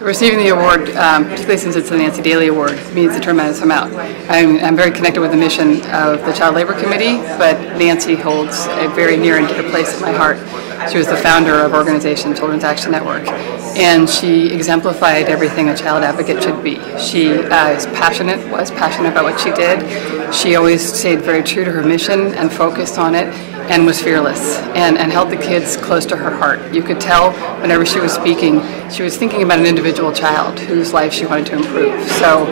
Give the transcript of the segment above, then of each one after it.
Receiving the award, particularly since it's the Nancy Daly Award, means a tremendous amount. I'm very connected with the mission of the Child Labor Committee, but Nancy holds a very near and dear place in my heart. She was the founder of organization Children's Action Network, and she exemplified everything a child advocate should be. She was passionate about what she did. She always stayed very true to her mission and focused on it, and was fearless and held the kids close to her heart. You could tell whenever she was speaking, she was thinking about an individual child whose life she wanted to improve. So,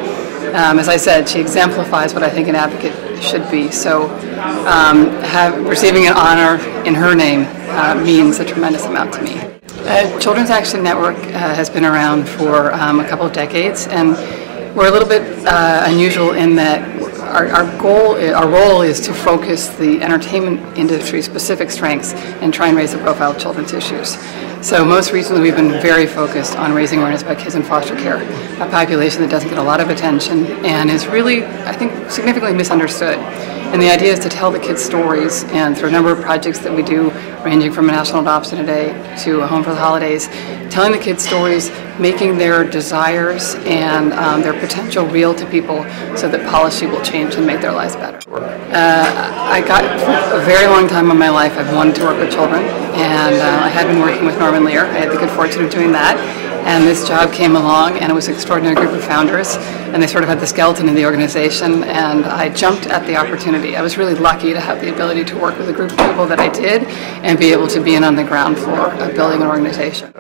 as I said, she exemplifies what I think an advocate should be. So, receiving an honor in her name means a tremendous amount to me. Children's Action Network has been around for a couple of decades, and we're a little bit unusual in that our role is to focus the entertainment industry's specific strengths and try and raise the profile of children's issues. So most recently we've been very focused on raising awareness about kids in foster care, a population that doesn't get a lot of attention and is really, I think, significantly misunderstood. And the idea is to tell the kids stories, and through a number of projects that we do, ranging from a National Adoption Day to a Home for the Holidays, telling the kids stories, making their desires and their potential real to people so that policy will change and make their lives better. I got, for a very long time in my life, I've wanted to work with children, and I had been working with Norman Lear. I had the good fortune of doing that. And this job came along, and it was an extraordinary group of founders, and they sort of had the skeleton in the organization, and I jumped at the opportunity. I was really lucky to have the ability to work with a group of people that I did and be able to be in on the ground floor of building an organization.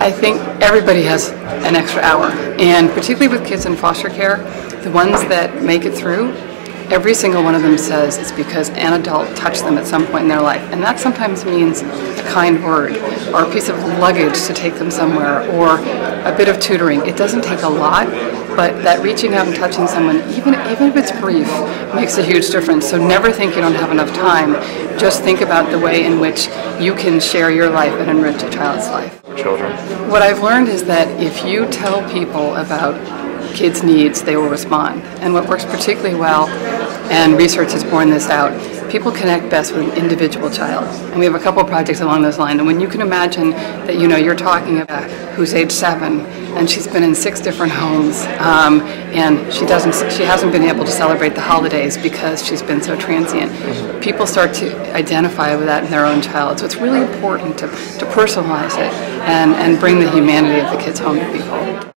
I think everybody has an extra hour, and particularly with kids in foster care, the ones that make it through, every single one of them says it's because an adult touched them at some point in their life. And that sometimes means a kind word, or a piece of luggage to take them somewhere, or a bit of tutoring. It doesn't take a lot, but that reaching out and touching someone, even if it's brief, makes a huge difference. So never think you don't have enough time. Just think about the way in which you can share your life and enrich a child's life. Children. What I've learned is that if you tell people about kids' needs, they will respond. And what works particularly well, and research has borne this out, people connect best with an individual child. And we have a couple of projects along those lines. And when you can imagine that, you're talking about who's age 7, and she's been in 6 different homes, and she hasn't been able to celebrate the holidays because she's been so transient. People start to identify with that in their own child. So it's really important to personalize it and bring the humanity of the kids home to people.